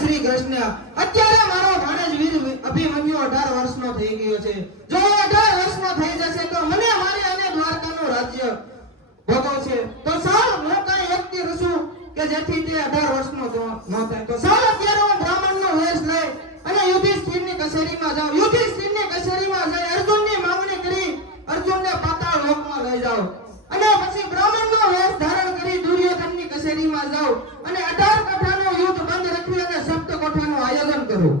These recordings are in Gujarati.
શ્રી કૃષ્ણ અત્યારે મારો ભાણેજ વીર અભિમન્યુ 18 વર્ષનો થઈ ગયો છે જો 18 વર્ષનો થઈ જશે તો મને મારી અને દ્વારકાનું રાજ્ય ભોગવશે તો સાલ હું કઈ વ્યક્તિ રસું કે જેથી તે 18 વર્ષનો ન થાય તો સાલ અત્યારે હું બ્રાહ્મણનો વેશ લઈ અને યુધિષ્ઠિરની કચેરીમાં જાઉં યુધિષ્ઠિરની કચેરીમાં જઈ અર્જુનની માંગણી કરી અર્જુનને પાતાળ લોકમાં લઈ જાઉં અને પછી બ્રાહ્મણનો વેશ ધારણ કરી દુર્યોધનની કચેરીમાં જાઉં અને 18 કઠાનું યુદ્ધ બંધ રાખી અને સપ્ત કઠાનું આયોજન કરું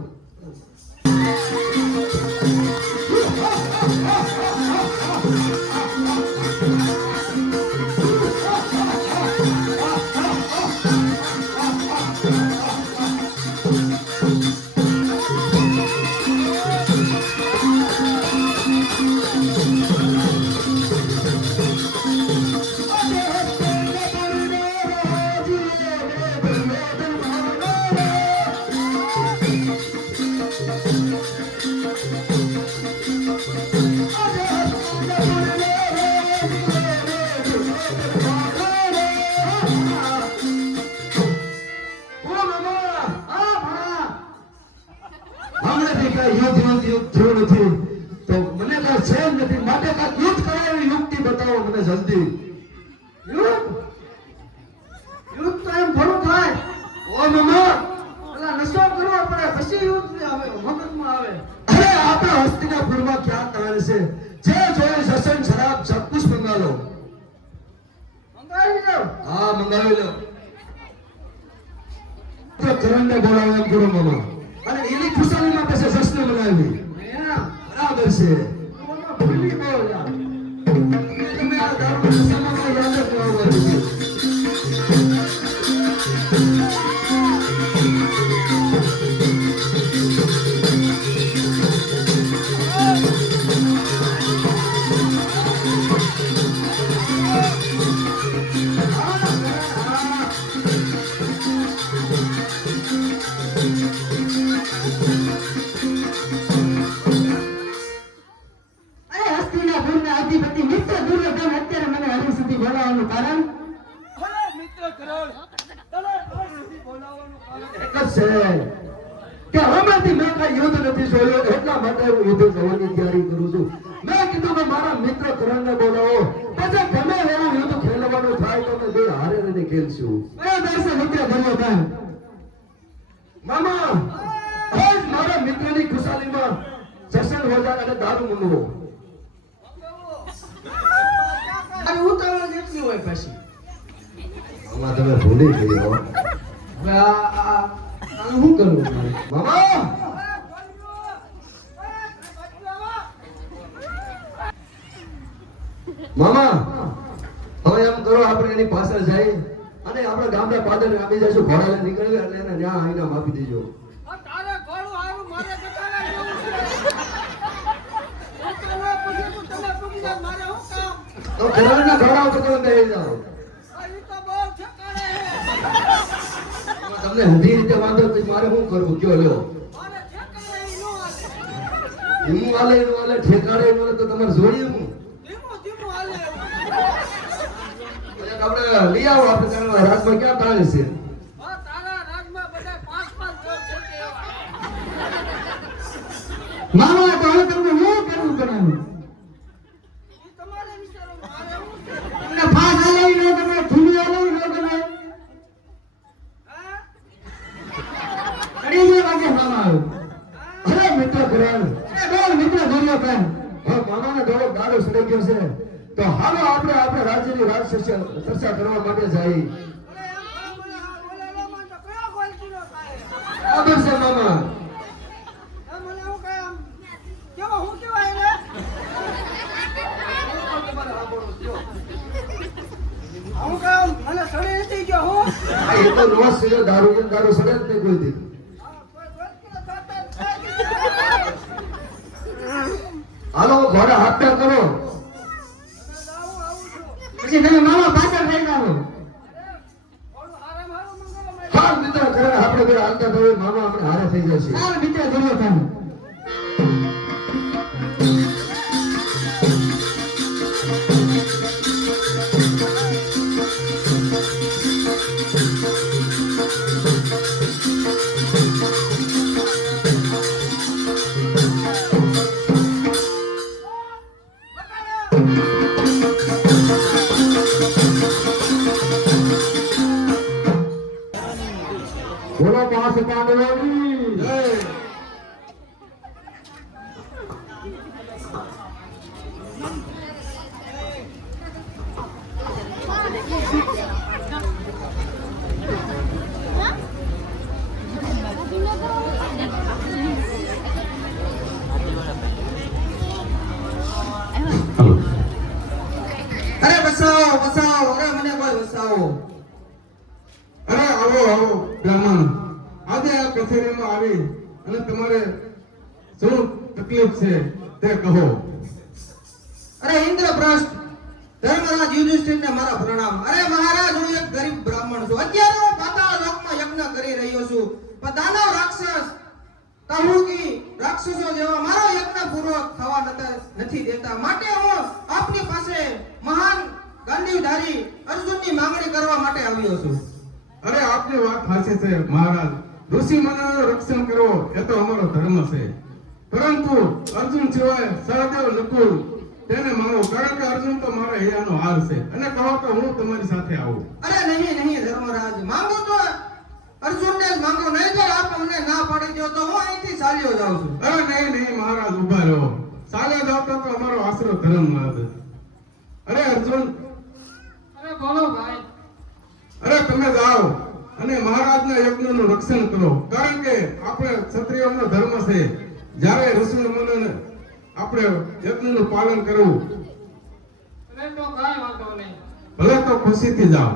મામા હવે એમ કરો આપણે એની પાછળ જઈ અને આપણે ગામડા પાદર આવી જઈશું ઘોડા લઈને નીકળીએ એટલે એને ન્યા આઈના આપી દેજો તારે ઘોડું હારું મારે કટાળા જવું છે તને પૂછી તું તને પૂછી જા મારે હું કામ તો ઘોડાના ઘોડા ઉપર તમે બેસી જાઓ આ તો બહુ ઠકાણે હે તમને હંધી રીતે વાંધો તો મારે શું કરવું કયો લ્યો મારે ઠકાણે નો હાલે હું હાલે એનું હાલે ઠેકાડે એનું હાલે તો તમારે જોઈએ હું ધીમો હાલે આપણે લઈ આવો આપણે તારા રાજમાં ક્યાં તાળે છે તારા રાજમાં બધા 5-5 ઘર છે કે એવા મામા તો હવે તમને હું કરવું કરાવું ઈ તમારે વિચારો મારે હું તમને ફાસ આલેવી ન ગમે ધૂની આલેવી ન ગમે હા કડી જે વાગે મામા આવ્યો અરે મિત્ર કરાવ બોલ મિત્ર ધર્યો કામ હવે મામાને થોડો ગાળો સડી ગયો છે તો હાલો આપણે આપણે રાજ્યની રાજ ચર્ચા કરવા માટે જઈએ આદર છે મામા એ તો રોજ સીધો દારૂ સડે જ નહીં કોઈ દી હાલો ઘોડા હાથ કરો પછી તમે મામા પાછળ થઈ જાઓ હા મિત્ર કરે આપણે બે હાલતા તો મામા આપણે હારે થઈ જશે ચાલ મિત્ર ધર્યો કામ બોલો પાંચ પાંડવોની જય. અરે બસાવો બસાવો, અરે મને કોઈ બસાવો. અરે આવો આવો બ્રાહ્મણ, આજે આ કચેરીમાં આવી અને તમારે શું તકલીફ છે તે કહો. અરે ઇન્દ્રપ્રસ્થ, ધર્મરાજ યુધિષ્ઠિરને મારા પ્રણામ. અરે મહારાજ, હું એક ગરીબ બ્રાહ્મણ છું. અત્યારે હું પાતાળ લોકમાં યજ્ઞ કરી રહ્યો છું, પણ દાનવ રાક્ષસ તહુકી રાક્ષસો જેવા મારો યજ્ઞ પૂરો થવા નથી દેતા. માટે હું આપની પાસે મહાન ગાંડીવધારી અર્જુનની માંગણી કરવા માટે આવ્યો છું. અરે આપની વાત સાચી છે મહારાજ, ઋષિ મુનિઓનું રક્ષણ કરવો એ તો અમારો ધર્મ છે, પરંતુ અર્જુન સિવાય સહદેવ નકુલ તેને માંગો, કારણ કે અર્જુન તો મારા હૈયાનો હાર છે, અને કહો તો હું તમારી સાથે આવું. અરે નહીં નહીં ધર્મરાજ, માંગો તો અર્જુનને જ માંગો, નહીં તો આપ અમને ના પાડી દો તો હું અહીંથી ચાલ્યો જાઉં છું. અરે નહીં નહીં મહારાજ, ઉભા રહો. ચાલે જાવ તો અમારો આશરો ધર્મ લાગે. અરે અર્જુન, અરે બોલો ભાઈ. અરે તમે જાઓ અને મહારાજના યજ્ઞનું રક્ષણ કરો, કારણ કે આપણે ક્ષત્રિયોનો ધર્મ છે, જ્યારે ઋષિ મુનિઓને આપણે યજ્ઞનું પાલન કરવું. અરે તો કાંઈ વાંધો નહીં. ભલે તો ખુશીથી જાઓ.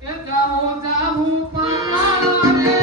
એ જાઓ જાવું પાતાળ રે.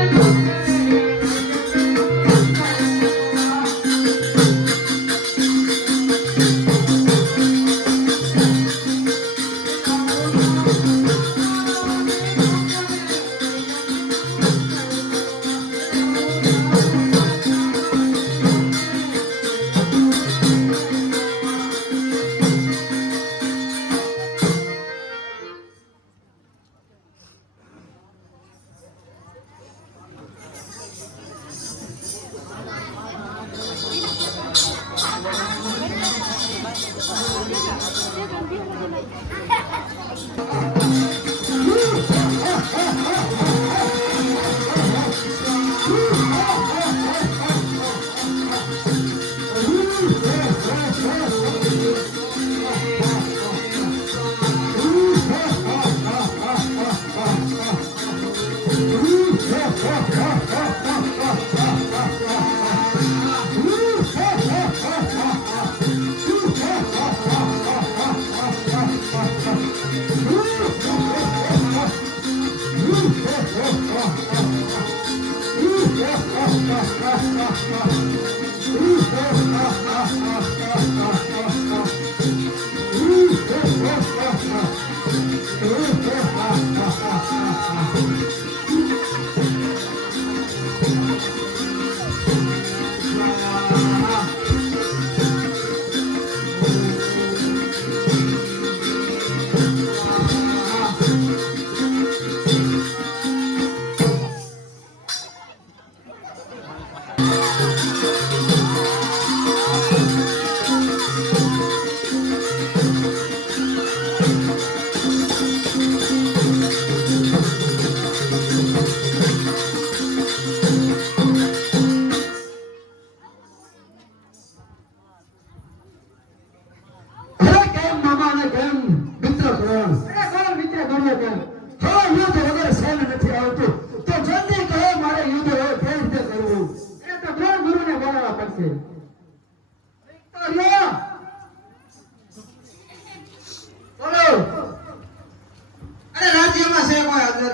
અરે રાજ્યમાં છે કોઈ હાજર?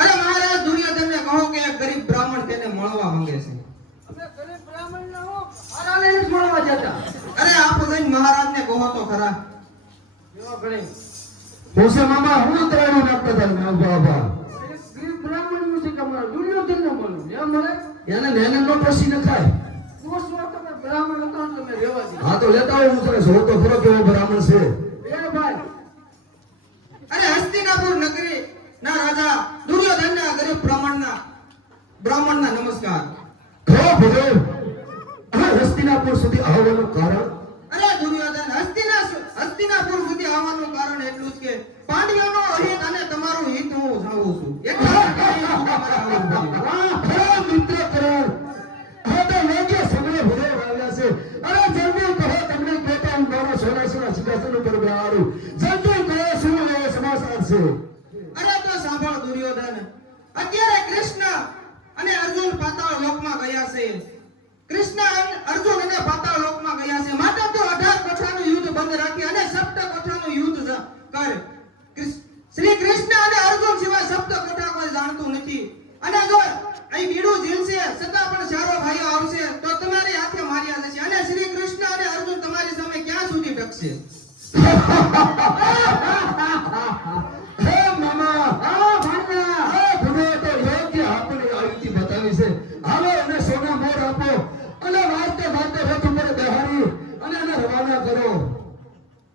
અરે મહારાજ, દુર્યોધનને કહો કે એક ગરીબ બ્રાહ્મણ તેને મળવા માંગે છે. અમે ગરીબ બ્રાહ્મણ ના હો, મારાને જ મળવા જતા. અરે આપ જઈને મહારાજને કહો તો ખરા. એવા ગણે. પોસે મામા હું ત્રાણું નાખતા હતા ને બાબા એક ગરીબ બ્રાહ્મણ નું છે કે અમારા દુર્યોધનને મળવું. એમ મળે? એને મહેનત નો પછી ન ખાય. દોષ હોય તો પણ બ્રાહ્મણ હતા ને તમે રહેવા દે. હા તો લેતા આવો, હું તને જોતો ખરો કેવો બ્રાહ્મણ છે. એ ભાઈ, અરે હસ્તિનાપુર નગરી ના રાજા દુર્યોધનના ગરીબ બ્રાહ્મણના નમસ્કાર. ખરો ભજો હસ્તિનાપુર સુધી આવવાનું કારણ? અરે દુર્યોધન, હસ્તિનાપુર સુધી આવવાનું કારણ એટલું જ કે પાંડવોનો હિત અને તમારું હિત હું જાણું છું. છે. કૃષ્ણ અને અર્જુન અને પાતાળ લોકમાં ગયા છે. માટે તો 18 કોઠાનું યુદ્ધ બંધ રાખી અને સપ્ત કોઠાનું યુદ્ધ કર. શ્રી કૃષ્ણ અને અર્જુન સિવાય સપ્ત કોઠા કોઈ જાણતું નથી. અને જો અહીં બીડું ઝીલશે છતાં પણ ચારો ભાઈઓ આવશે તો તમારી હાથે માર્યા જશે. અને શ્રી કૃષ્ણ અને અર્જુન તમારી સામે ક્યાં સુધી ટકશે? હે મામા, તમે તો યોગ્ય આપણી આયુતિ બતાવી છે. હાલો એને સોના મોર આપો અને વાજતે વાજતે રથ ઉપર બેહાડી અને એને રવાના કરો.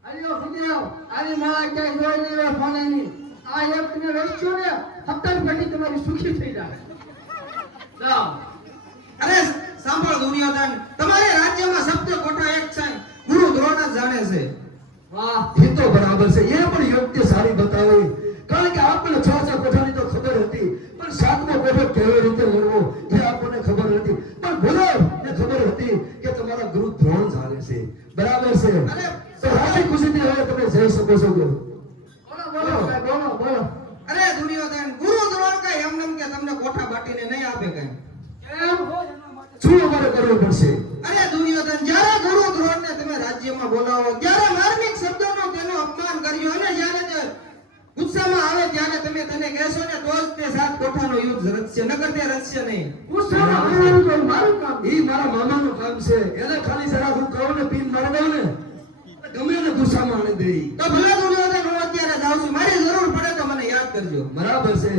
આલ્યો ખુદ્યો આની માળા ક્યાંય જોઈ નહીં હોય ફોનેની. આ એકને વેચ્યો ને 17 પેટી તમારી સુખી થઈ જાય. જાઓ. અરે સાંભળ દુર્યોધન, તમારે રાજ્યમાં સપ્ત કોઠા એક છે. ગુરુ દ્રોણ જ જાણે છે. વાહ. એ તો બરાબર છે. એ પણ યોગ્ય સારી બતાવી. કારણ કે આપણને 6 કોઠાની તો ખબર હતી, પણ 7મો કોઠો કેવી રીતે લડવો એ આપણને ખબર નથી. પણ ભૂલોને ખબર હતી કે તમારા ગુરુ દ્રોણ જાણે છે. બરાબર છે. તો રાજી ખુશીથી હવે તમે જઈ શકો છો. બોલો બોલો બોલો બોલો. અરે દુર્યોધન, ગુરુ દ્રોણ કઈ એમનેમ કે તમને કોઠા બાટીને નહીં આપે કઈ. એમ શું અમારે કરવું પડશે? અરે દુર્યોધન, જ્યારે ગુરુ દ્રોણને તમે રાજ્યમાં બોલાવો ત્યારે માર્મિક શબ્દોનો તેનું અપમાન કર્યું અને જ્યારે તે ગુસ્સામાં આવે ત્યારે તમે તેને કહેશો ને તો જ તે 7 કોઠાનો યુદ્ધ રચશે, નકર તે રચશે નહીં. ગુસ્સામાં આવવાનું તો મારું કામ. ઈ મારા મામાનું કામ છે. એને ખાલી જરા હું કહું ને પીન મારી દઉં ને ગમે એને ગુસ્સામાં આણી દે. તો ભલે દુર્યોધન, હું અત્યારે જાઉં છું. મારી જરૂર પડે તો મને યાદ કરજો. બરાબર છે.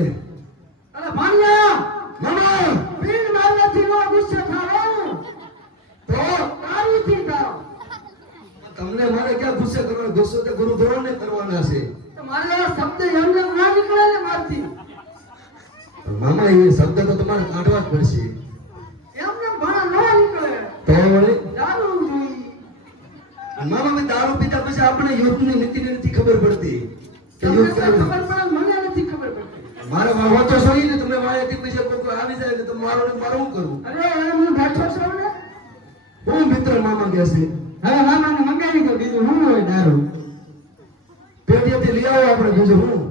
અરે ભાણિયા, મામા પીન મારવાથી નો ગુસ્સે થવાનું. તો તારીથી થાવ. તમને મારે ક્યાં ગુસ્સે કરવાનો? ગુસ્સો તો ગુરુ દ્રોણને કરવાના છે. તો મારે આ શબ્દ એમને ના નીકળે ને મારથી. મામા એ શબ્દ તો તમારે કાઢવા જ પડશે. એમને ભણા ન નીકળે. તો વળી દારૂ જોઈએ. મામા મેં દારૂ પીતા પછી આપણે યુદ્ધની નીતિને નથી ખબર પડતી કે તમને યુદ્ધ તો કેવું. ખબર પડે, મને નથી ખબર પડતી. મારે વાતો સોઈ ને તમને વાળેથી પછી કોઈ આવી જાય કે તમે મારો ને મારું શું કરું? અરે હું બેઠો છું ને. હું મિત્ર મામા કહે છે હવે મામાને મંગાવી દો, બીજું હું હોય દારૂ. પેટીએથી લઈ આવો આપણે બીજું હું.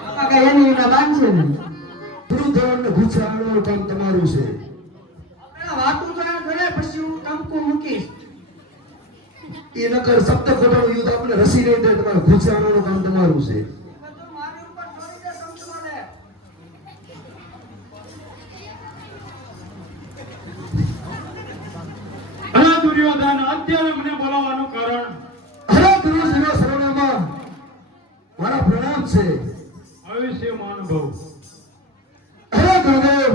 મામા કઈ એની વિના બાંધશે ને. ગુરુ દ્રોણને ગુસ્સાવાનું કામ તમારું છે. આ વાતું તો આ કરે પછી હું કંકુ મૂકીશ. એ નકર સપ્ત કોઠાનું યુદ્ધ આપણે રસી નહીં દે. તમારે ગુસ્સાવાનું કામ તમારું છે. બધું મારી ઉપર છોડી દે કંકુને. અરે દુર્યોધન, અત્યારે મને બોલાવવાનું કારણ અરે ગુરુજીનો શરણામાં મારા પ્રણામ છે. ભવિષ્ય મહાનુભાવ. અરે ગુરુદેવ,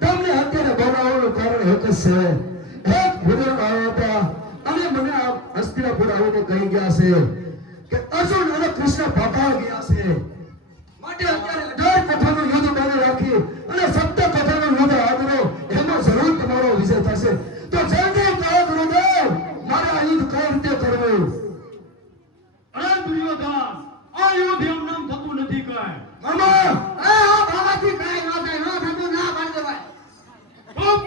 તમને અત્યારે બોલાવવાનું કારણ એક જ છે. એક ભૂદેવ આવ્યા હતા અને મને આ હસ્તિનાપુર આવીને કહી ગયા છે કે અર્જુન અને કૃષ્ણ પાતાળ ગયા છે. માટે અત્યારે 18 કોઠાનું યુદ્ધ બંધ રાખી અને સપ્ત કોઠાનું યુદ્ધ આદરો એમાં જરૂર તમારો વિજય થશે. તો જલ્દી કહો ગુરુદેવ, મારે આ યુદ્ધ કઈ રીતે કરવું? અરે દુર્યોધન, આ યુદ્ધ એમ નામ થતું નથી કાંઈ. મામા આ બાબાથી કાંઈ ન થાય, ન થતું ના પાડી દેવાય. ચૂપ!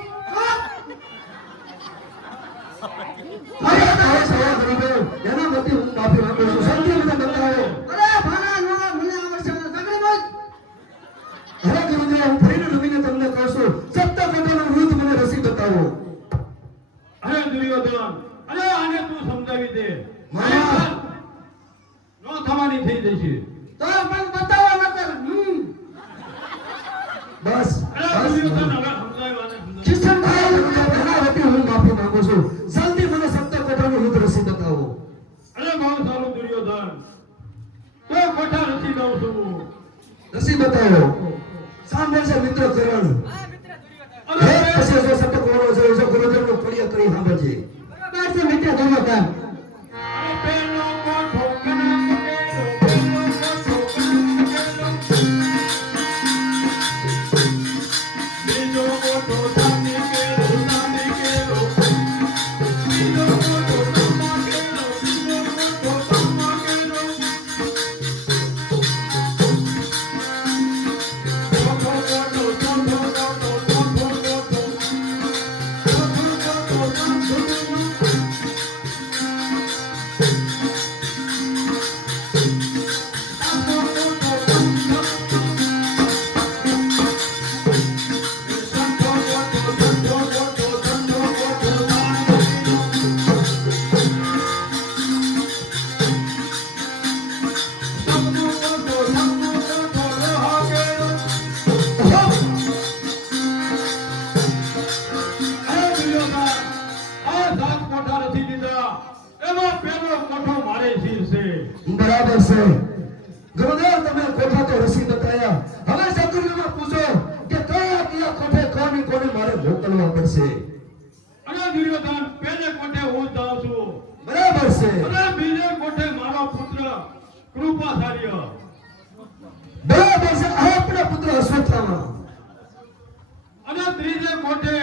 મારા કહે છે ગુરુદેવ, એના બદલે હું માફી માંગુ છું. સત્ય મને બતાવો. અરે ભાણા નો મને આવશે ને સગડી બોલ. હવે ગુરુદેવ, હું ફરીને નવીને તમને કહું છું, સપ્ત કોઠાનું યુદ્ધ મને રસી બતાવો. અરે દુર્યોધન, અરે આને તું સમજાવી દે. મામા. નો થવાની થઈ જશે. તો પણ બતાવો નકર. બસ અરે બસ. દુર્યોધન, હવે સમજાવ્યું આને સમજાવ્યું. કિશનભાઈ, એના વતી હું માફી માંગુ છું. જલ્દી મને સપ્ત કોઠાનું યુદ્ધ રસી બતાવો. અરે બહુ સારું દુર્યોધન, તો કોઠા રચી દઉં છું. રસી બતાવો. સાંભળશે મિત્ર કરણ. અરે હે પછી જો સપ્ત કોઠાનો જો ગુરુદેવનો ફળિયા કરી સાંભળજે. બરાબર છે મિત્ર ધર્મદાન. પેલો કોઠો કનક કેરો, પેલો કોઠો કનક કેરો. બીજો કોઠો ચાંદી કેરો, ચાંદી કેરો. બીજો કોઠો તાંબા કેરો, બીજો કોઠો તાંબા કેરો. કોઠો કોઠો, ચોથો કોઠો, ચોથો કોઠો. ચોથો કોઠો, ચોથો કોઠો. એમાં પૂછો કે કયા કોઠે કોને મારે મોકલવા પડશે. અને દુર્યોધન પહેલે કોઠે હું જાઉં છું બરાબર છે. અને બીજે કોઠે મારો પુત્ર કૃપાચાર્ય બરાબર છે. આપણા પુત્ર અશ્વત્થામા અને ત્રીજે કોઠે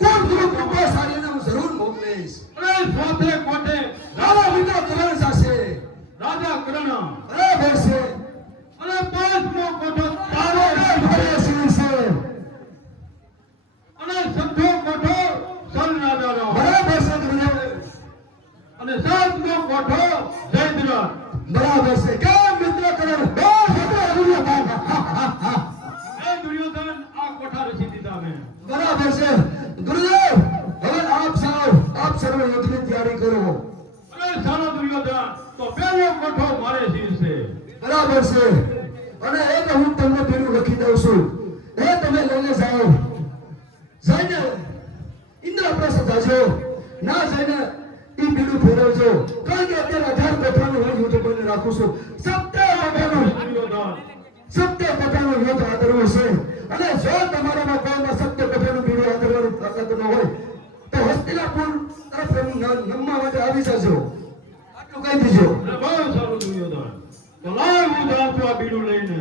કોણ ગુરુ કૃપાચાર્યને હું જરૂર મોકલીશ. અને ચોથે કોઠે રાજા વિના કરણ થશે. રાજા કર્ણ બરાબર છે. અને પાંચમો કોઠો તારો મારે શિવ છે. અને છઠ્ઠો કોઠો સલ રાજાનો બરાબર છે ગુરુદેવ. અને સાતમો કોઠો જયદ્રથ. બરાબર છે. કેમ મિત્ર કરણ બહુ મોટો ગુરુદેવ. એ દુર્યોધન આ કોઠા રચી દીધા મેં. બરાબર છે ગુરુદેવ. હવે આપ સર્વ યુદ્ધની તૈયારી કરો. અને સારો દુર્યોધન તો પહેલો કોઠો મારે શિર છે. બરાબર છે. અને એક હું તમને પેલું લખી દઉં છું. એ તમે લઈને જાઓ. જઈને ઇન્દ્રપ્રસ્થ જાજો. ના જઈને ઈ બીડું ફેરવજો. કારણ કે અત્યારે 18 કોઠાનું હું યુદ્ધ બની રાખું છું. 70 કોઠાનું યુદ્ધ આદરવું છે. અને જો તમારામાં કોઈમાં 70 કોઠાનું બીડું આદરવાની તાકાત ન હોય તો હસ્તિનાપુર તરફ નમવા માટે આવી જજો. આટલું કહી દીજો. અને બહુ સારું દુર્યોધન. તો લાવ હું જાઉં છું આ બીડું લઈને.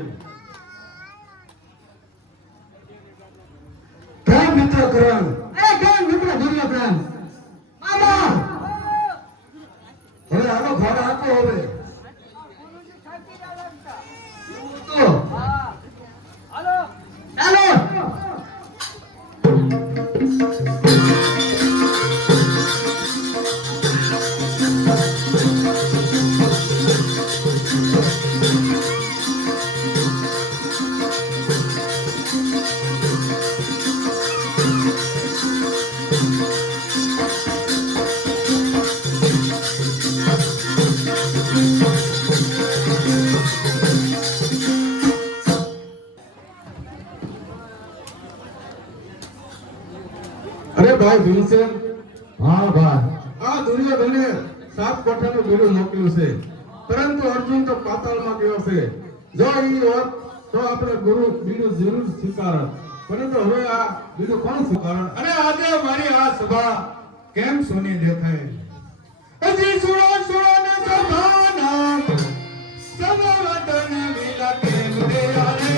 કેમ મિત્ર કરણ? કેમ મિત્ર દુર્યોધન? મામા હવે આનો ઘોડો આપો હવે. તો ચાલો. અરે ભાઈ ભીમસેન, હા ભાઈ. આ દુર્યોધને 7 કોઠાનું બીડું મોકલ્યું છે, પરંતુ અર્જુન તો પાતાળમાં ગયો છે. જો ઈ હોત તો આપણે ગુરુ બીડું જરૂર સ્વીકારત, પરંતુ હવે આ બીડું કોણ સ્વીકારત? અને આજે મારી આ સભા કેમ સોની દેખાય? હજી સુણો ને સભાના સભાવતને વિલા કેમ રે આરે?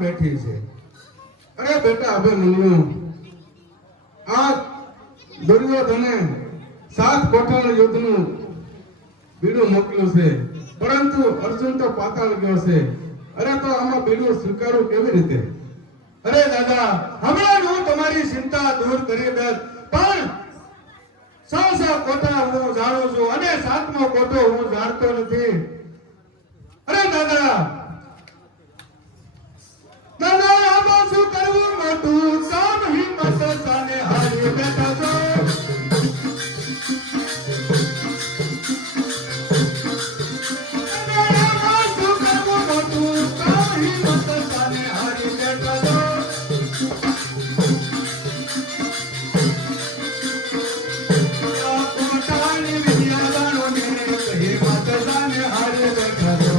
બેઠી છે. અરે બેટા અભિમન્યુ, આ દુર્યોધને 7 કોઠાનું યુદ્ધનું બીડું મોકલ્યું છે, પરંતુ અર્જુન તો પાતાળ ગયો છે. અરે તો આમાં બીડું સ્વીકારવું કેવી રીતે? અરે દાદા, હમણાં હું તમારી ચિંતા દૂર કરી દઉં, પણ 6 કોઠા હું જાણું છું અને 7મો કોઠો હું જાણતો નથી. અરે દાદા, આમાં શું કરવું મોટું કામ? હિંમત સાને હારી બેઠા છો. આમાં શું કરવું મોટું કામ? હિંમત સાને હારી બેઠા છો. આ પોતાની વિદ્યા જાણો ને હિંમત સાને હારી બેઠા છો.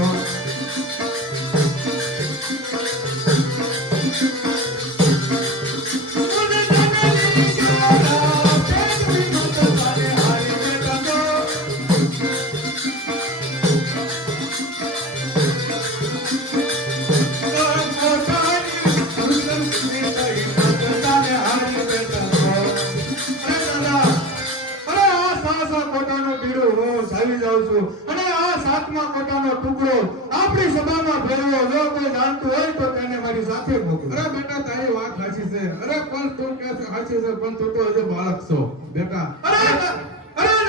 હતું અને આ 7મા કોટાનો ટુકડો આપણી સભામાં ફેરવ્યો. જો કોઈ જાણતું હોય તો તેને મારી સાથે મોકલો. અરે બેટા તારી વાત સાચી છે. અરે પણ તું કે સાચી છે પણ તું તો હજુ બાળક છો બેટા. અરે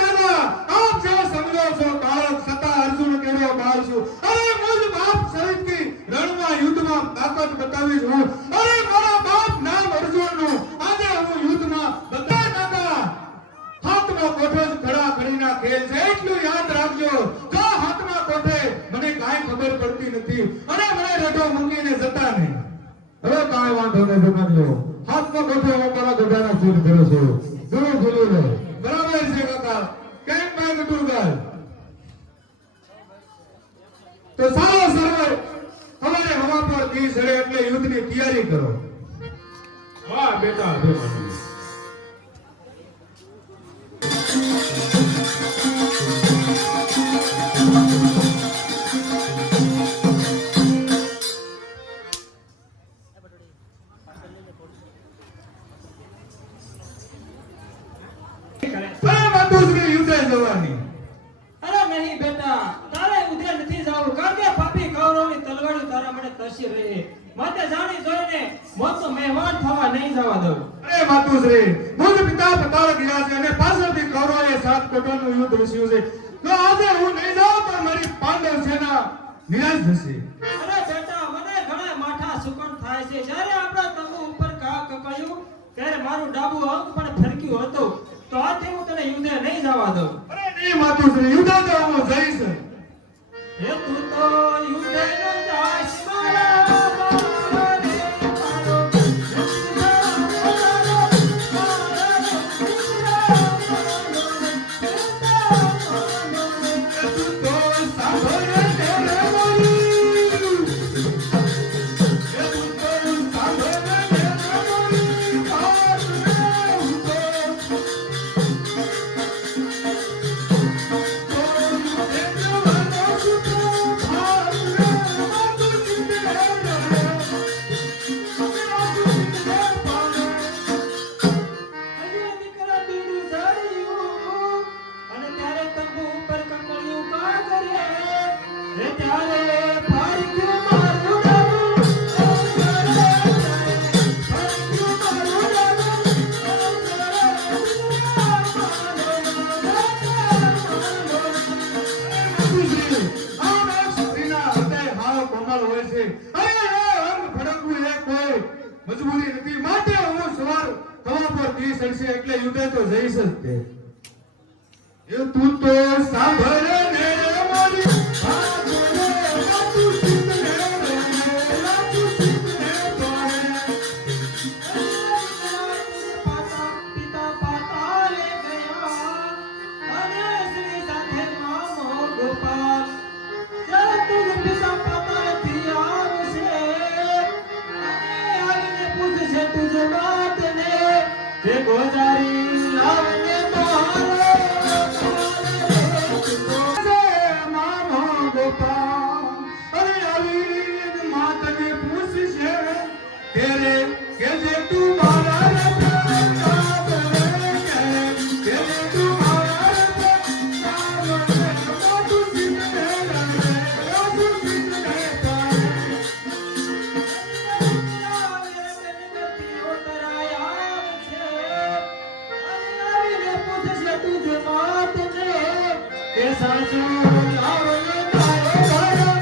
દાદા આપ જે સમજો છો બાળક છતાં અર્જુન કેવો બાળ છું. અરે મુજ બાપ સહિતની રણમાં યુદ્ધમાં તાકાત બતાવીશ હું. અરે મારા બાપ નામ અર્જુનનું આજે હું યુદ્ધમાં બતા દાદા. હાથમાં કોઠો જ ખડા ખડીના ખેલ છે એટલું યાદ રાખજો. જો હાથમાં કોઠે મને કાંઈ ખબર પડતી નથી અને મને રઢો મૂકીને જતા નહીં. હવે કાંઈ વાંધો નહીં દુકાનીઓ. હાથમાં કોઠે હું મારા ગોડાના સૂટ કર્યો છું. જોયું ભૂલી લે. બરાબર છે કાકા. કેમ ભાઈ ગુડુગાલ તો સારો સર્વે અમારે હવા પર દી ચડે એટલે યુદ્ધની તૈયારી કરો. વાહ બેટા અભિમાની. માતુશ્રી યુદ્ધે જવાની. અરે નહીં બેટા, તારે ઉધે નથી જવું કારણ કે પાપી કૌરવની તલવારી તારા મને તરસી રહી. માટે જાણી જોઈને મોતનો મહેમાન થવા નહીં જવા દઉં. અરે માતુશ્રી મુજ પિતા પતાળ ગયા છે અને પાછળથી કૌરવોએ 7 કોટાનું યુદ્ધ રચ્યું છે. જો આજે હું નહીં જાઉં તો મારી પાંડવ સેના નિરાશ થશે. અરે બેટા, મને ઘણા માઠા સુકણ થાય છે. જ્યારે આપણા તંબુ ઉપર કા કકળ્યું ત્યારે મારું ડાબુ અંગ પણ ફરક્યું હતું. તો આથી હું તને યુદ્ધે નહીં જવા દઉં. અરે નહીં માતુશ્રી યુદ્ધ તો હું જઈશ. હે તું તો યુદ્ધે ન જાશ મારા બાળને તારો. મજબૂરી નથી માટે હું સવાર હવા પર દી ચડશે એટલે યુદ્ધે તો જઈશ જ તે. એ તું તો સાંભળ ને મારી વાત રે તું સિદ્ધ ને તું સિદ્ધ ને પિતા પાતાળે ગયા અને શ્રી સાથે મામો ગોપાલ. જ્યારે તું પિતા પાતાળથી આવશે પૂછશે તુજ વાતને જે ગોજારી લાવને મારો મામો ગોપાલ. અરે આવી માતને પૂછશે તેરે કે જે તું મારા સાસુ લાવને મારો ભરા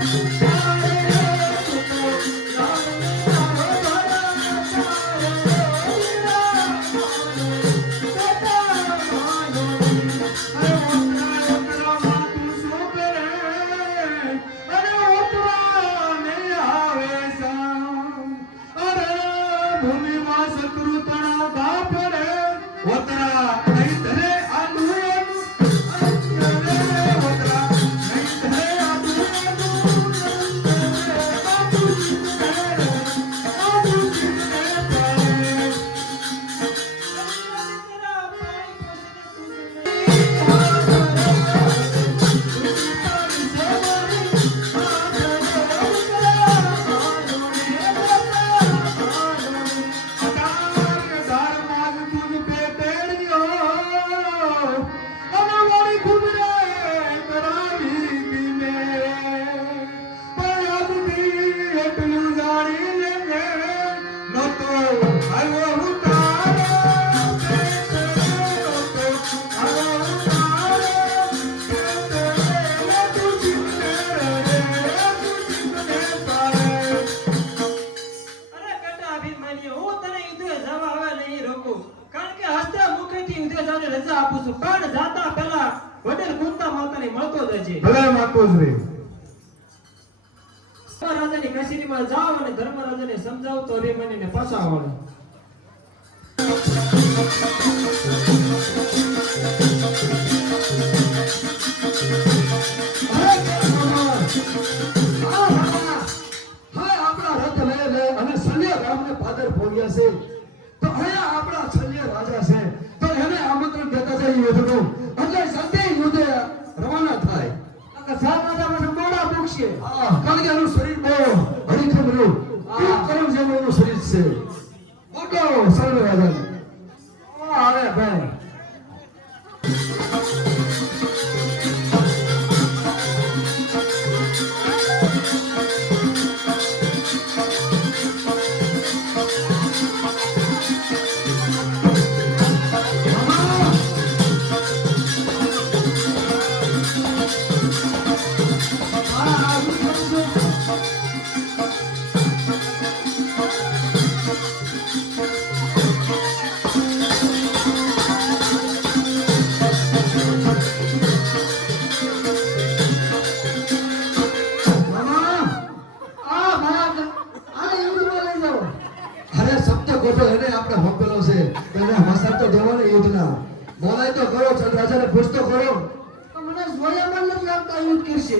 ભૂમિમાં શત્રુ તણાવ બાપરે વતરા નહીં ધરે આલુ વતરા રજા આપું છું પણ જાતા પહેલા વડીલ કુંતા માતાને મળતો જજે ભલે માતુશ્રી. ધર્મરાજાની કચેરીમાં જાઓ અને ધર્મરાજાને સમજાવો તો અભિમન્યુને પાછા આવડે. પાદર પહોંચ્યા છે તો અહીંયા આપણા છલ્ય રાજા છે તો એને આમંત્રણ દેતા જાય યુદ્ધનું એટલે સાથે યુદ્ધે રવાના થાય. રાજા પાસે મોડા પૂછશે. કારણ કે એનું શરીર બહુ હરીખમ રહ્યું કરમ જેવું એનું શરીર છે. મોટો સર્વ રાજા અરે ભાઈ બોલાય તો કરો ચંદ્ર રાજાને પૂછ તો કરો. મને જોયા પણ નથી આવતા યુદ્ધ કરશે.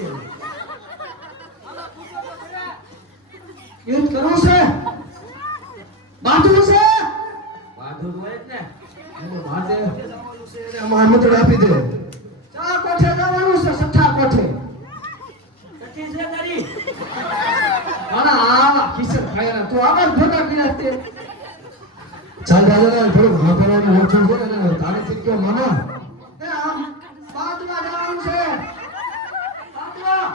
યુદ્ધ કરવું છે, બાંધવું છે. બાંધું હોય જ ને. આમંત્રણ આપી દે. ચા કોઠે જવાનું છે, સઠ્ઠા કોઠે. કઠી છે તારી. આના કિશન ખાયા તું આવા ધોકા કર્યા તે. ચાલ રાજાને થોડુંક વાપરવાનું ઓછું છે ને તારીથી કયો મામા તે આમ બાદમાં જવાનું છે. બાદમાં.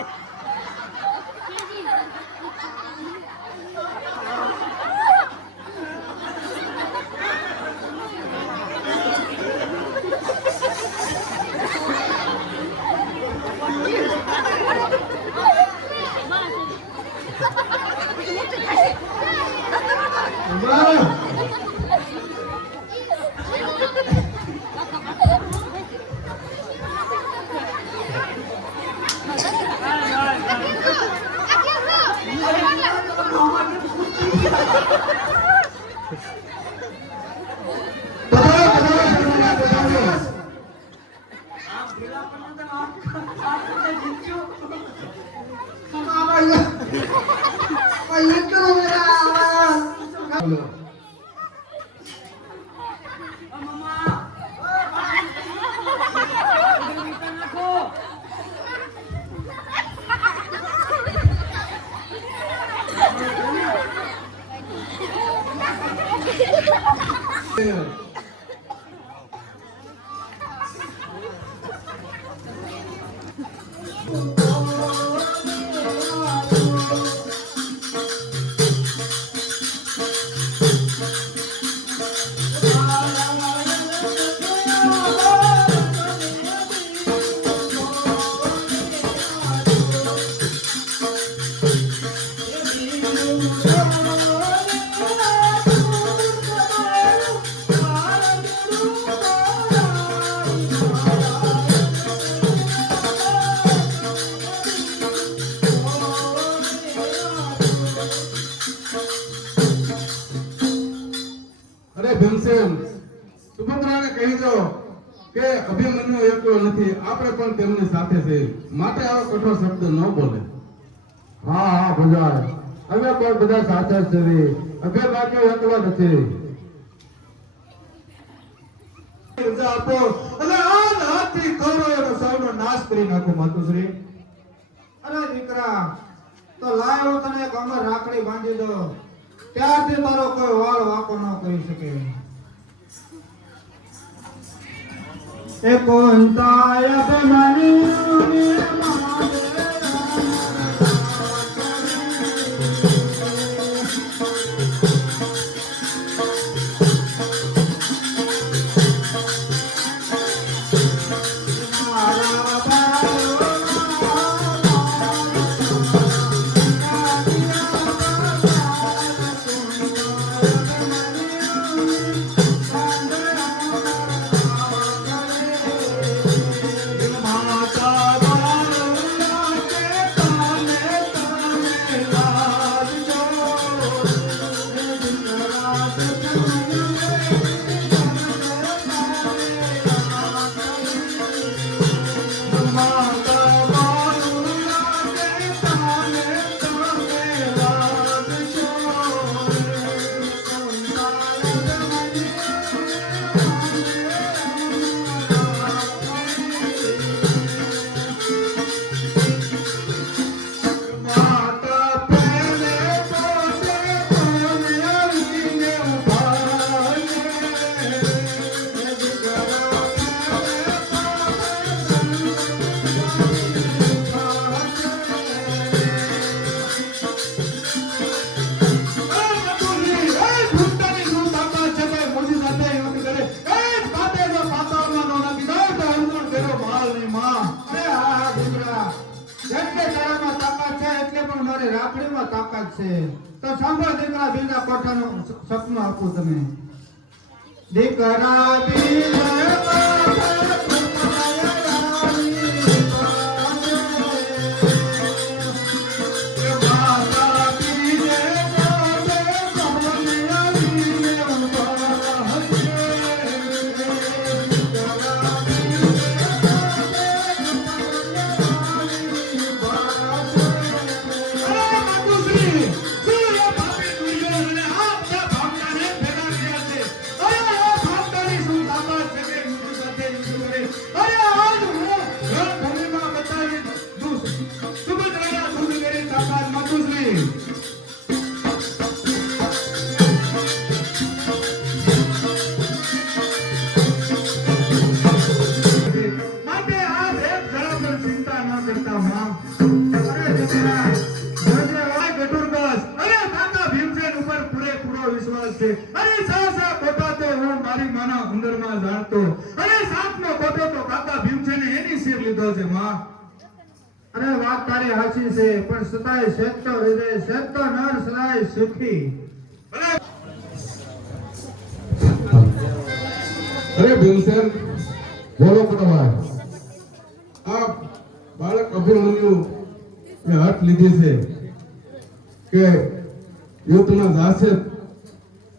અરે ભીમસેન, સુભદ્રાને કહી દો કે અભિમન્યુ એકલો નથી, આપણે પણ તેમની સાથે છે, માટે આવો કઠોર શબ્દ ન બોલે. હા હા ભગવાન અમે પણ બધા સાથે જ છીએ. અભે બાકી એકલો નથી. આપો અને આ હાથથી કૌરવોનો સૌનો નાશ કરી નાખો માતુશ્રી. અરે દીકરા, તો લાયો તને એક અમર રાખડી બાંધી દો, ત્યારથી તારો કોઈ વાળ વાંકો ન કરી શકે. એ કોંતાય અભિમન્યુની કે તારામાં તાકાત છે એટલે પણ મારી રાખડીમાં તાકાત છે. તો સાંભળ દીકરા બીજા કોઠાનું સપનું આપું તમે. દીકરા બીજા કોઠા માટે આ ભેદ જરા પણ ચિંતા ન કરતા માં. અરે દીકરા જોજે આ ગટુરદાસ અરે કાકા ભીમસેન ઉપર પૂરેપૂરો વિશ્વાસ છે. અરે સા કોઠા તો હું મારી માના ઉંદરમાં જાણતો. અરે સાપનો કોઠો તો કાકા ભીમસેને એની શેર લીધો છે માં. અરે વાત તારી હાચી છે પણ સતાય શેકતો હૃદય શેકતો નર સદાય સુખી. અરે ભીમસેન, બોલો મોટાભાઈ. આ બાળક અભિમન્યુ એ હઠ લીધી છે કે યુદ્ધમાં જાશે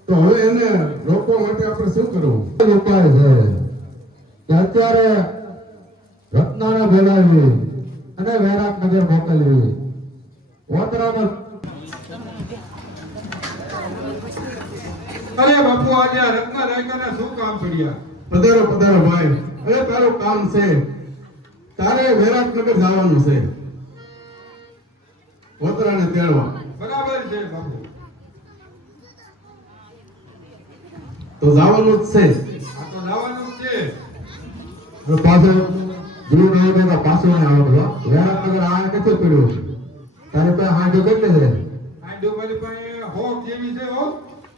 તો હવે એને રોકવા માટે આપણે શું કરવું? ઉપાય છે કે અત્યારે રત્નાને બોલાવી અને વૈરાટનગર મોકલવી. વોતરામાં અરે બાપુ આજે આ રત્ના રાયકાને શું કામ પડ્યા? પધારો પધારો ભાઈ. હવે તારું કામ છે, તારે વૈરાટનગર જવાનું છે વતરાને તેડવા. બરાબર છે બાપુ. તો જવાનું જ છે. આ તો લાવવાનું જ છે. પાછો ગુરુ નહીં તો પાછો નહીં આવવાનો. વૈરાટનગર આ કેટલું પડ્યું તારે તો હાંડો કેટલી છે? આ ડુંગળી પણ હોક જેવી છે હો.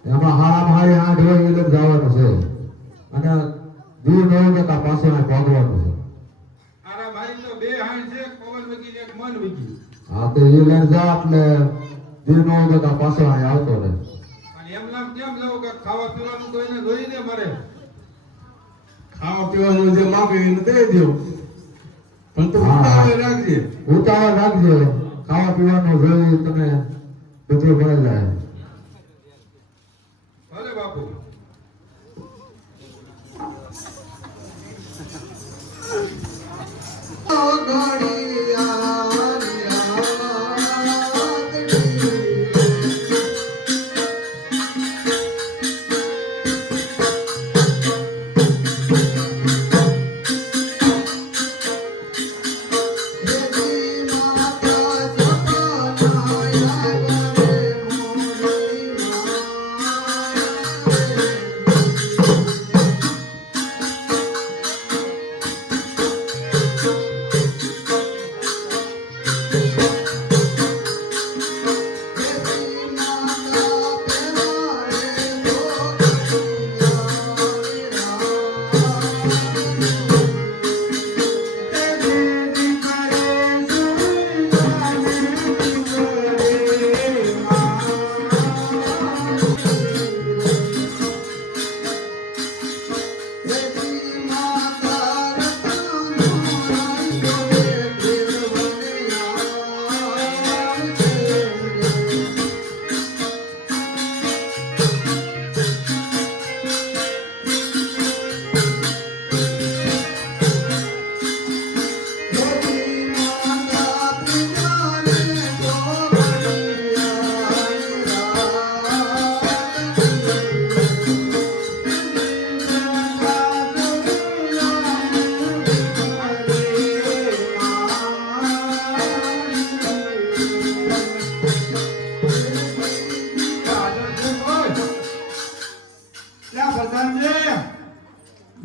એમાં હારામાં હારી હાંડ હોય એટલે જ જવાનું છે અને દૂર ન હોય તો પાછો અહીં પહોંચવાનું છે. આરા ભાઈ તો બે હાંડ છે, પવન વગી ને એક મન વગી. હા તો એ લઈને જા એટલે દૂર ન હોય તો પાછો અહીં આવતો રહે. અને એમ નામ કેમ લેવું કે ખાવા પીવાનું તો એને જોઈ દે મારે. ખાવા પીવાનું જે માગે એને દઈ દો, પણ તું હા. ઉતાવળ રાખજે. ઉતાવળ રાખજો. ખાવા પીવાનું જોઈએ તમે બધું મળી જાય. ભલે બાપુ.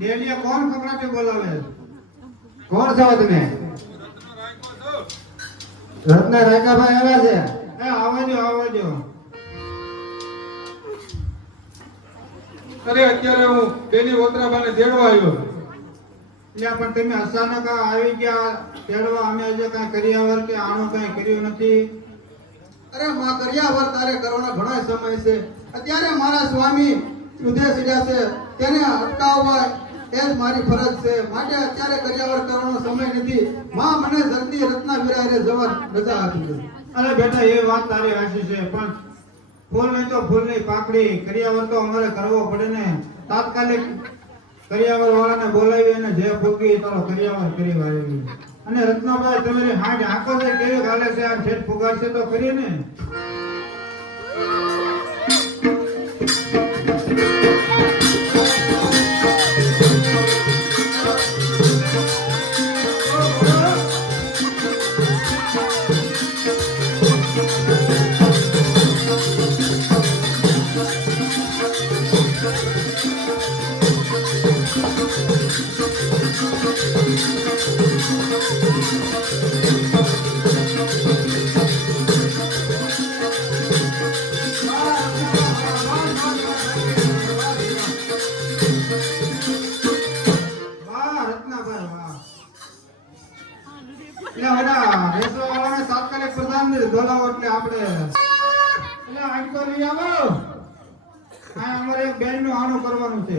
ડેલીએ કોણ કપડાથી બોલાવે? કોણ છો તમે? રત્ન રાયકાભાઈ આવ્યા છે. એ આવજો આવજો. અરે અત્યારે હું બેની વોતરાબાને તેડવા આવ્યો. એટલે પણ તમે અચાનક આવી ગયા તેડવા, અમે હજુ કાંઈ કર્યાવર કે આણું કાંઈ કર્યું નથી. અરે માં કર્યાવર તારે કરવાનો ઘણો સમય છે. અત્યારે મારા સ્વામી યુદ્ધે સીડ્યા છે, તેને અટકાવવા એ જ મારી ફરજ છે. માટે અત્યારે કર્યાવર કરવાનો સમય નથી. માં મને જલ્દી રત્નાવીરા હારે જવા રજા આપી દે. અરે બેટા, એ વાત તારી સાચી છે, પણ ફૂલ નહીં તો ફૂલની પાકડી કર્યાવર તો અમારે કરવો પડે ને. તાત્કાલિક કર્યાવર વાળાને બોલાવી અને જે ફૂકી ચાલો કર્યાવર કરી વાળી. અને રત્નાભાઈ તમારી હાથ આંખો છે કેવી ગાલે છે, આ છેટ ફુગારશે તો કરીએ ને. વાહ રત્નાભાઈ વાહ. એટલે વડા રેસવાળાને તાત્કાલિક પ્રધાનને બોલાવો એટલે આપણે એટલે આંટો લઈ આવો. આ અમારે એક બેનનું આણું કરવાનું છે.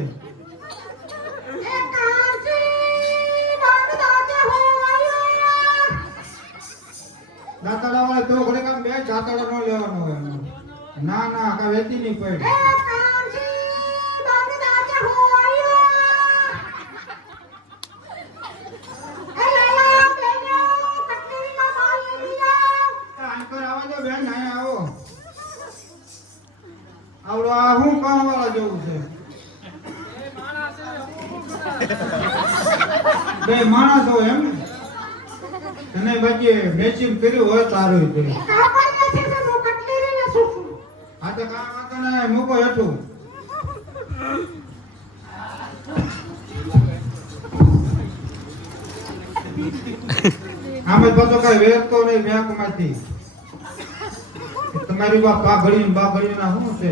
દાતાડા વાળા તો ઘડી કામ બે દાતાડા નો લેવાનો હોય. ના ના કા વેચી નહીં પડી. આંકર આવા દો બેન, અહીંયા આવો. આવડો આ હું કામ વાળા જેવું છે. બે માણસ હોય એમ ને? તને બાકી મેચિંગ કર્યું હોય તારું તે. હા તો કામ વાંધો નહીં, મૂકો હેઠું. આમે પાછો કઈ વેચતો નહીં બેંકમાંથી. તમારી બા ઘડી ના શું છે?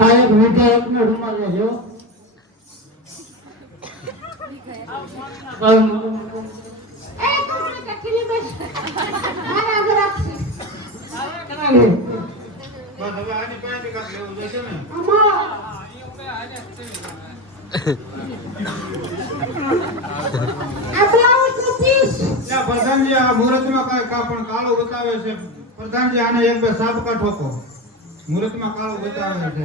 આ એક વિધાયકનો રૂમાલ લેજો. બસ હવે આની પાસેથી કાંઈક લેવું જોઈશે ને. ત્યાં પ્રધાનજી આ મુહૂર્તમાં પણ કાળો બતાવે છે. પ્રધાનજી આને એક બે સાબકા ઠોકો. મુહૂર્તમાં કાળો બતાવે છે.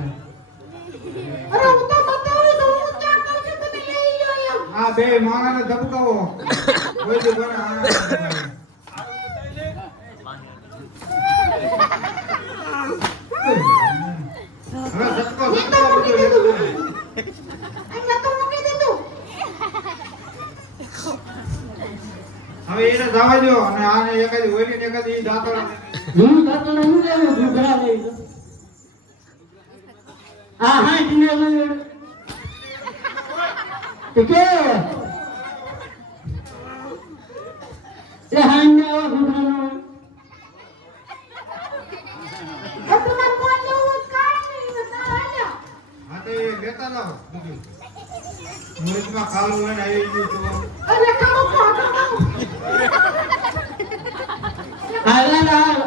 આ બે માણાને ધબકાવો. કોઈ દી બને આને ધબકાવે. હવે ધબકો બધું લેતું જાય. હવે એને જવા દો અને આને એકાદી ઓઈલી ને એકાદી દાંતડા હું દાતો નહીં લેવું, ઘૂઘરા લઈ. હા હા ટીને લઈ. કે એ હાઈને આવા ઘૂઘરાનો હા તો એ લેતા જાઓ બધું. મુહૂર્તમાં કાળું લઈને આવી ગયું તો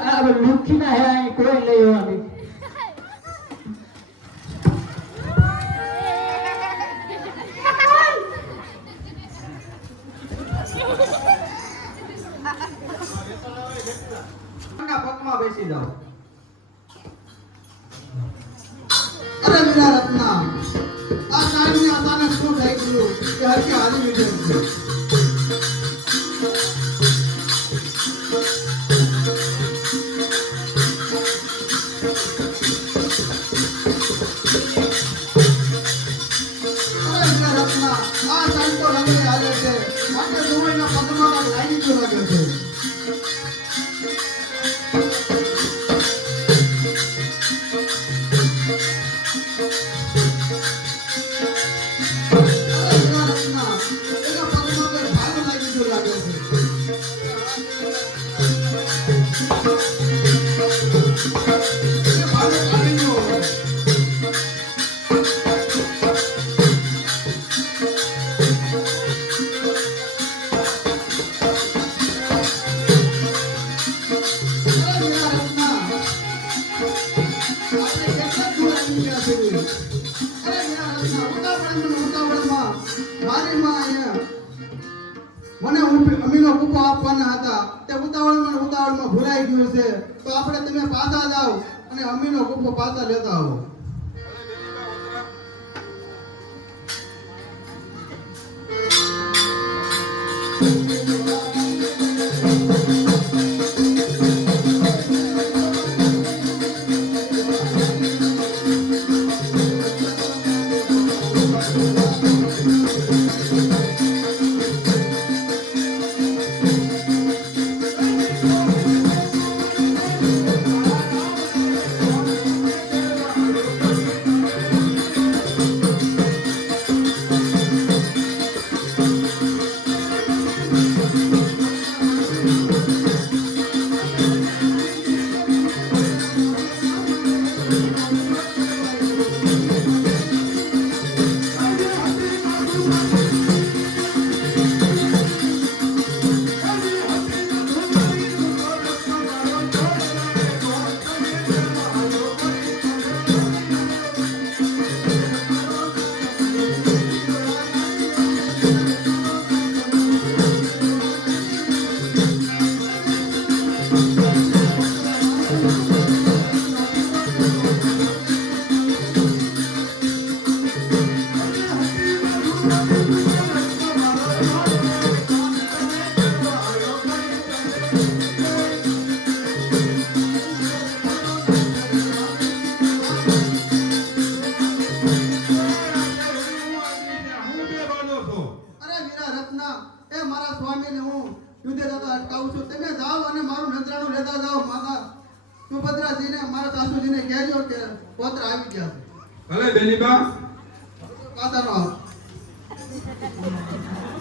આ લુખી ના હે કોઈ લઈ આવવાની. પગમાં બેસી જાઓ. અરે મીરા રત્ના, આ તારની અચાનક શું થઈ ગયું કે હરકે હાલી મીઠે છે. અરે મીરા રત્ના, આ તારી તો રંગે હાલે છે. માટે ડુંગળીના પગમાં કાંઈક લાગી ગયું લાગે છે. અમીનો કૂપો આપવાના હતા તે ઉતાવળમાં ભૂલાઈ ગયું છે તો આપણે તમે પાછા જાઓ અને અમીનો કૂપો પાછા લેતા આવો. હું બે બાજુ છું. અરે વીરા રત્ના એ મારા સ્વામીને હું યુદ્ધે જતા અટકાવું છું. તમે જાઓ અને મારું નજરાણું લેતા જાઓ. માતા સુભદ્રાજીને મારા સાસુજીને કહેજો કે પૌત્ર આવી ગયા છે. ભલે બેનીબા. પાછા નો આવો.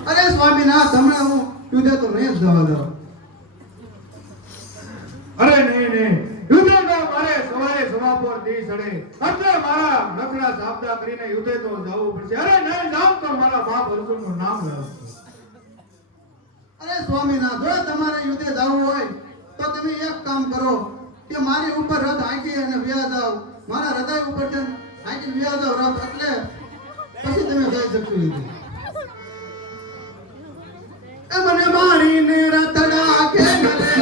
અરે સ્વામી ના તમને હું યુદ્ધે તો નહીં જ જવા દઉં. અરે નહીં યુદ્ધે તો મારે સવારે સમાપોર દી સડે એટલે મારા નખરા સાબદા કરીને યુદ્ધે તો જવું પડશે. અરે નહીં જાવ તો મારા બાપ અર્જુનનું નામ લેવું. અરે સ્વામી ના જો તમારે યુદ્ધે જવું હોય તો તમે એક કામ કરો કે મારી ઉપર રથ હાંકી અને વ્યા જાઓ. મારા હૃદય ઉપર છે હાંકી વ્યા જાઓ રથ એટલે પછી તમે જઈ શકશો યુદ્ધે. એ મને મારીને રથડા કે ગલે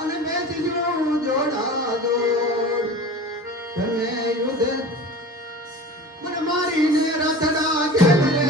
અને બે ચીજનું જોડા જોડ તમે યુદ્ધે મને મારીને રથડા કે ગલે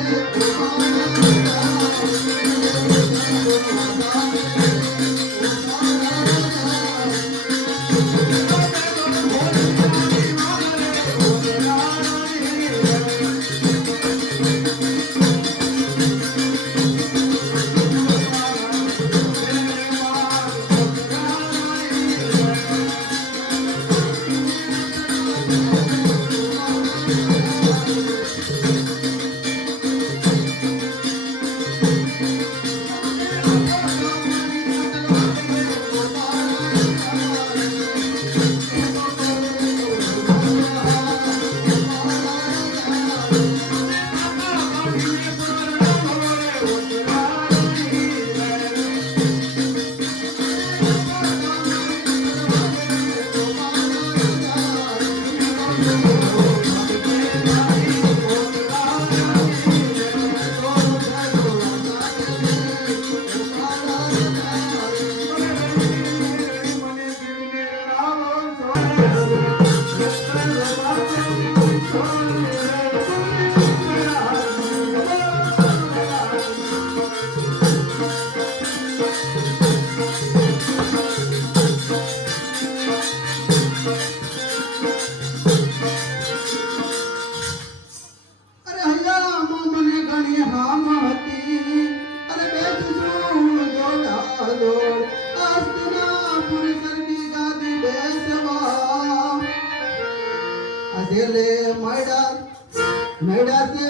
અજેલે મળ્યા છે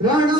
રણ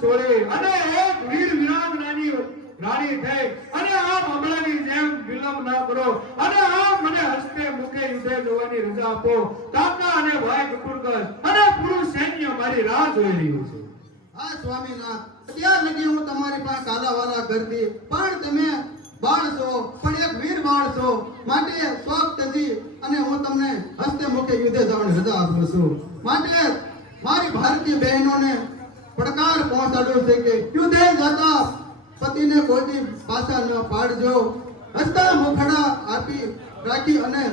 સોડ રે અને એક વીર વિરાંગનાની રાણી થઈ અને આ બમણાની જેમ વિલંબ ના કરો અને આ મને હસ્તે મુખે યુદ્ધે જોવાની રજા આપો. કાકા અને ભાઈ કટુરગસ અને પુરુષ સૈન્ય મારી રાહ જોઈ રહ્યું છે. હા સ્વામીનાથ, અત્યાર લગી હું તમારી પાસે કાલાવાલા કરતી, પણ તમે બાળ છો, પણ એક વીર બાળ છો, માટે શોખ તજી અને હું તમને હસ્તે મુખે યુદ્ધે જવાની રજા આપું છું. માટે મારી ભારતીય બહેનોને પડકાર પહોંચાડ્યો છે કે યુદ્ધે જતા પતિને કોઈ પાછા ન પાડજો, હસ્તા મુખડા આપી રાખી અને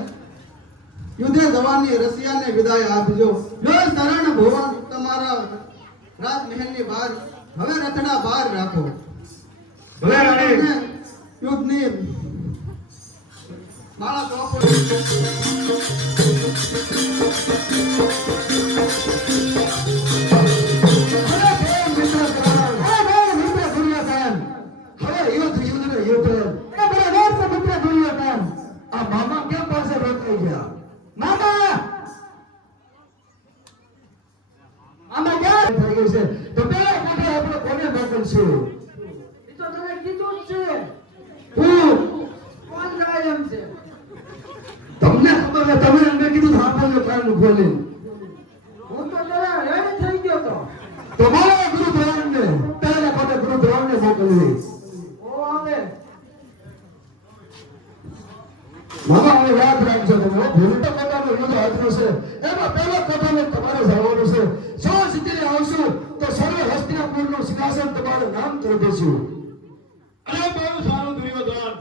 યુદ્ધે જવાની રશિયાને વિદાય આપજો. જો શરણ ભુવન તમારા રાજમહેલની બહાર હવે રથડા બહાર રાખો. ભલે રાણી. યુદ્ધની માળા ચોપો. તમને ખબર છે, તમે એમને કીધું સાંભળજો કાન ખોલી. હું તો જરા રેડી થઈ ગયો તો. તો બોલો ગુરુ દ્રોણને, પહેલા પદે ગુરુ દ્રોણને મોકલવી. ઓ આવે. મામા હવે યાદ રાખજો તમે, ભૂલતો પોતાનો યુદ્ધ હાથનો છે, એમાં પહેલો કોઠાનો તમારે જવાનું છે. 170 આવશું તો સર્વ હસ્તિનાપુરનું સિંહાસન તમારું નામ કરી દેશું. અરે બહુ સારું દુર્યોધન.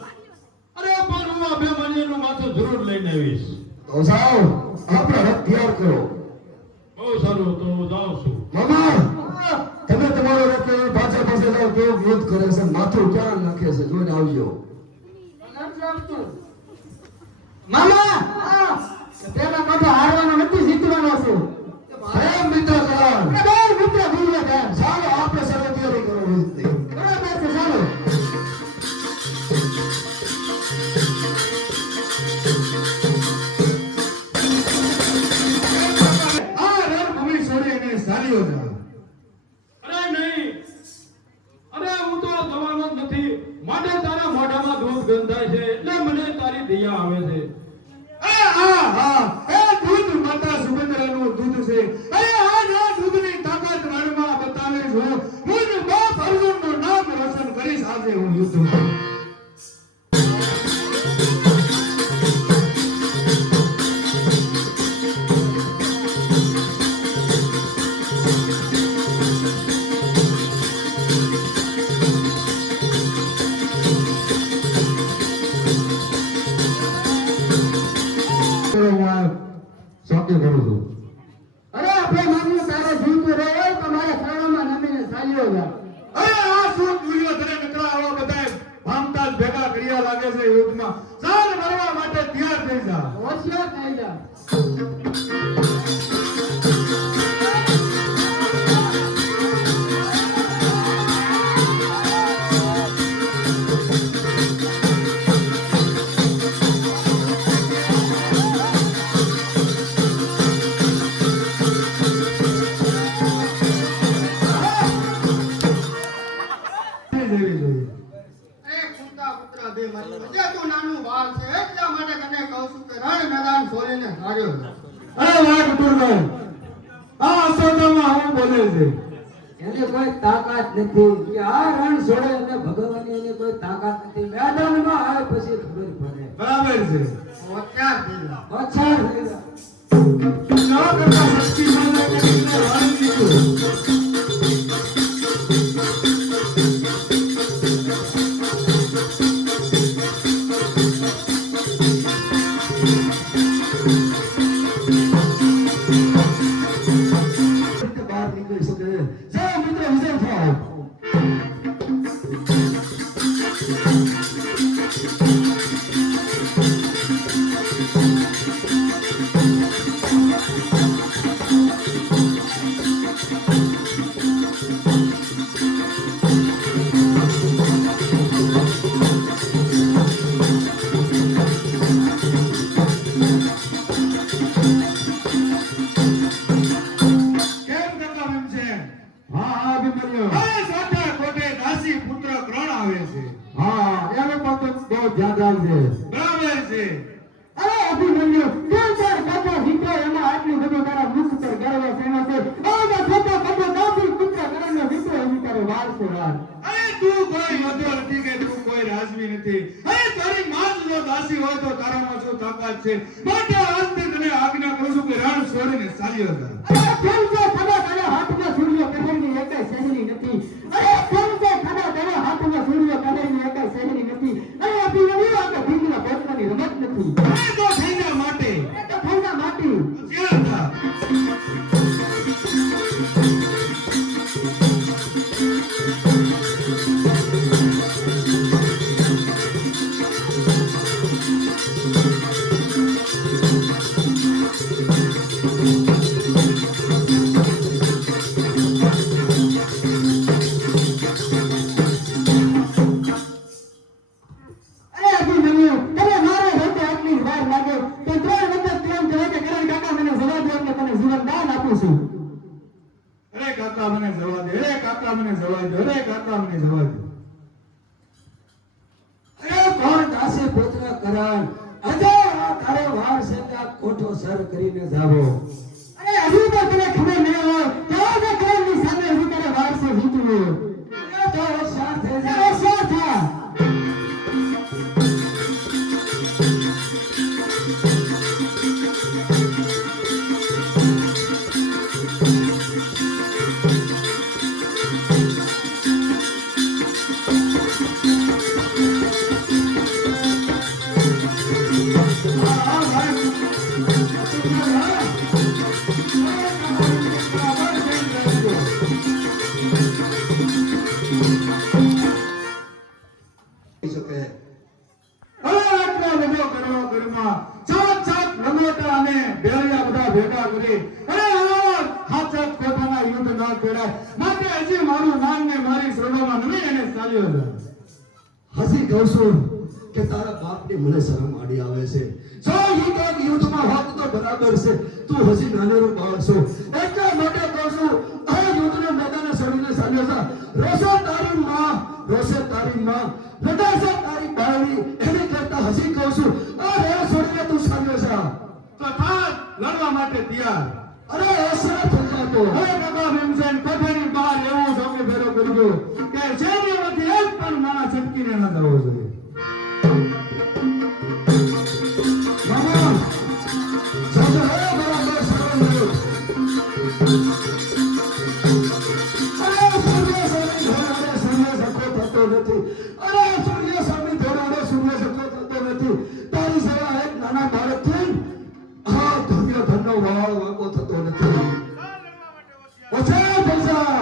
અરે પણ હું અભિમન્યુનું માથું જરૂર લઈને આવીશ. તો જાઓ, આપણે રથ તૈયાર કરો. બહુ સારું, તો હું જાઉં છું. મામા તમે તમારો રથ લઈને પાછા પાસે જાઓ, કેવું યુદ્ધ કરે છે, માથું ક્યાં નાખે છે, જોઈને આવજો. મામા પેલા બધો હારવાનો નથી, જીતવાનો છે. હે મિત્ર કરણ, બે મિત્ર દુર્યોધન. ચાલો આપણે સર્વ તૈયારી કરો યુદ્ધની. બરાબર છે, ચાલો. આ રણભૂમિ છોડી અને ચાલ્યો જા. અરે નહીં, અરે હું તો જવાનો જ નથી. માટે તારા મોઢામાં દૂધ ગંધાય છે એટલે મને તારી દયા આવે છે. એ દૂધ માતા સુગંધરાનું દૂધ છે. અરે આ દૂધની તાકાત રણમાં બતાવીશ હું. હું બાપ અર્જુનનું નામ રોશન કરીશ આજે હું યુદ્ધમાં. શોખી કરું છું. અરે આપણે માનવું તારે જીવતું રહે હોય તો મારા શરણમાં નમીને ચાલ્યો જા. અરે આ શું દુર્યોધને મિત્ર આવા બધા ભામતા જ ભેગા કર્યા લાગે છે યુદ્ધમાં. ચાલ મરવા માટે તૈયાર થઈ જા. હોશિયાર થઈ જા. જેવી જોઈએ. એ કુંતા પુત્ર બે મારી વચ્ચે તું નાનું બાળ છે, એટલા માટે તને કહું છું કે રણ મેદાન છોડીને ભાગ્યો જા. અરે વાહ કુટુંબભાઈ, આ અસોદામાં હું બોલે છે. એને કોઈ તાકાત નથી કે આ રણ છોડે અને ભગવાનની એને કોઈ તાકાત નથી. મેદાનમાં આવે પછી ખબર પડે. બરાબર છે. હોશિયાર દીધા. અચ્છા ભૈયા. ના કરતા શક્તિમાન કરીને વાળી દીધું. બહાર નીકળી શકે. જાઓ મિત્રો, વિજય થાઓ. કેમ કરતા ભીમસેન? હા હા અભિમન્યુ. હવે સાથે કોઠે દાસી પુત્ર કર્ણ આવે છે. હા એનો પણ તો બહુ ધ્યાન રાખજે. બરાબર છે. અરે અભિમન્યુ, તું ચાર કાકા જીતો એમાં આટલું બધું તારા મુખ પર ગર્વ સેનો છે. આવા છોટા કદો દાસી પુત્ર કરીને જીતો એની તારે વાર છે વાર. અરે તું કોઈ યોદ્ધો નથી કે તું કોઈ રાજવી નથી. અરે તારી માં જ જો દાસી હોય તો તારામાં શું તાકાત છે? માટે આજથી તને આજ્ઞા કરું છું કે રણ છોડીને ચાલ્યો જા. અરે કેમ છે ખડા તારા હાથમાં સૂર્ય પહેરીની એકે શહેરી નથી. અરે કેમ છે ખડા તારા હાથમાં સૂર્ય પહેરીની એકે શહેરી નથી. અરે અભિમન્યુ આ તો ભીમના પોતાની રમત નથી. અરે તો થઈ જા માટે એ તો થઈને માટી. ચાલ જા. અરે અભિમન્યુ, તને મારો હોતો આટલી જ વાર લાગે તો 3 વખત પ્રેમ કરે કે કરણ કાકા મને જવાબ દે એટલે તને જીવન દાન આપું છું. અરે કાકા મને જવા દે. અરે કાકા મને જવા દે. અરે કાકા મને જવા દે. અરે કોણ દાસે પુત્ર કરણ, અજય આ તારે વાર છે કે આ કોઠો સર કરીને જાવો. અરે હજુ તો તને ખબર ન હોય કેવો કે કરણની સામે હજુ તારે વાર છે જીતવું. અરે તો હોશિયાર થઈ જા. હોશિયાર થા. શકે. હવે આટલો બધો કરવો ઘરમાં સાત રમોટા અને ભેળિયા બધા ભેગા કરી અરે આવા હાથાત કોઠાના યુદ્ધ ના કર્યા. માટે હજી મારું નામ ને મારી શ્રમોમાં નવી એને ચાલ્યો છે. હસી કહું છું કે તારા બાપને મને શરમ આડી આવે છે. જો યુદ્ધમાં હોત તો બરાબર છે. તું હસી નાનેરો બાળ છો એટલા માટે કહું છું આ યુદ્ધના મેદાને છોડીને ચાલ્યો જા. રોશે તારી માં, રોશે તારી માં, લડાશે તારી બાળી. એની કરતા હસી કહું છું આ રેસ છોડીને તું ચાલ્યો જા. તો થાક લડવા માટે તૈયાર. અરે હોશિયાર થઈ જાતો. હવે કાકા ભીમસેન કોઠાની બહાર એવું સૌને ભેરો કરજો કે સૈન્યમાંથી એક પણ માણસ છટકીને ન જવો જોઈએ. મામા સાજો હે બરાબર શરમ લ્યો. અરે સૂર્ય સામે ધોરણે સૂર્ય સખો થતો નથી. અરે સૂર્ય સામે ધોરણે સૂર્ય સખો થતો નથી. તારી સેવા એક નાના બાળકથી આ ધન્ય ધનનો વાળ વાંકો થતો નથી. ઓછા પૈસા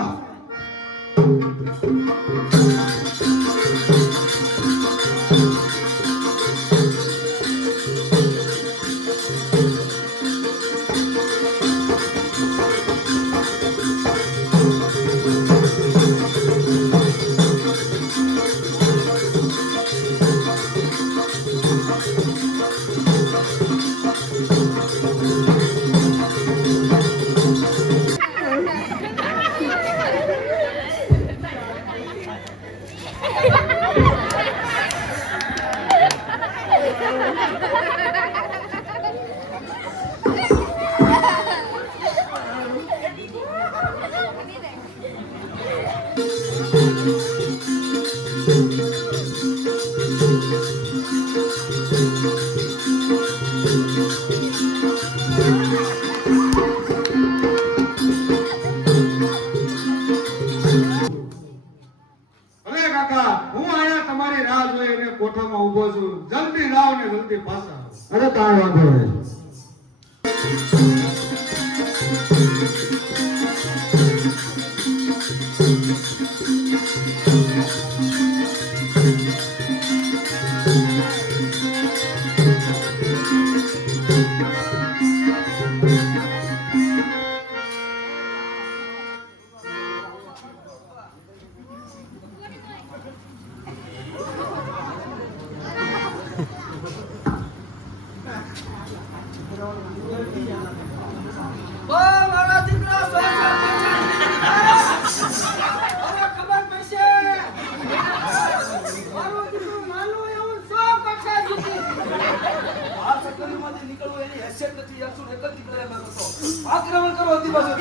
અરે કાકા હું આયા તમારી રાહ જોઈને કોઠામાં ઊભો છું જલ્દી જાઓ ને જલ્દી પાછા આવો. અરે કાંઈ વાંધો નહીં. આક્રમણ કરો હતી બાજુ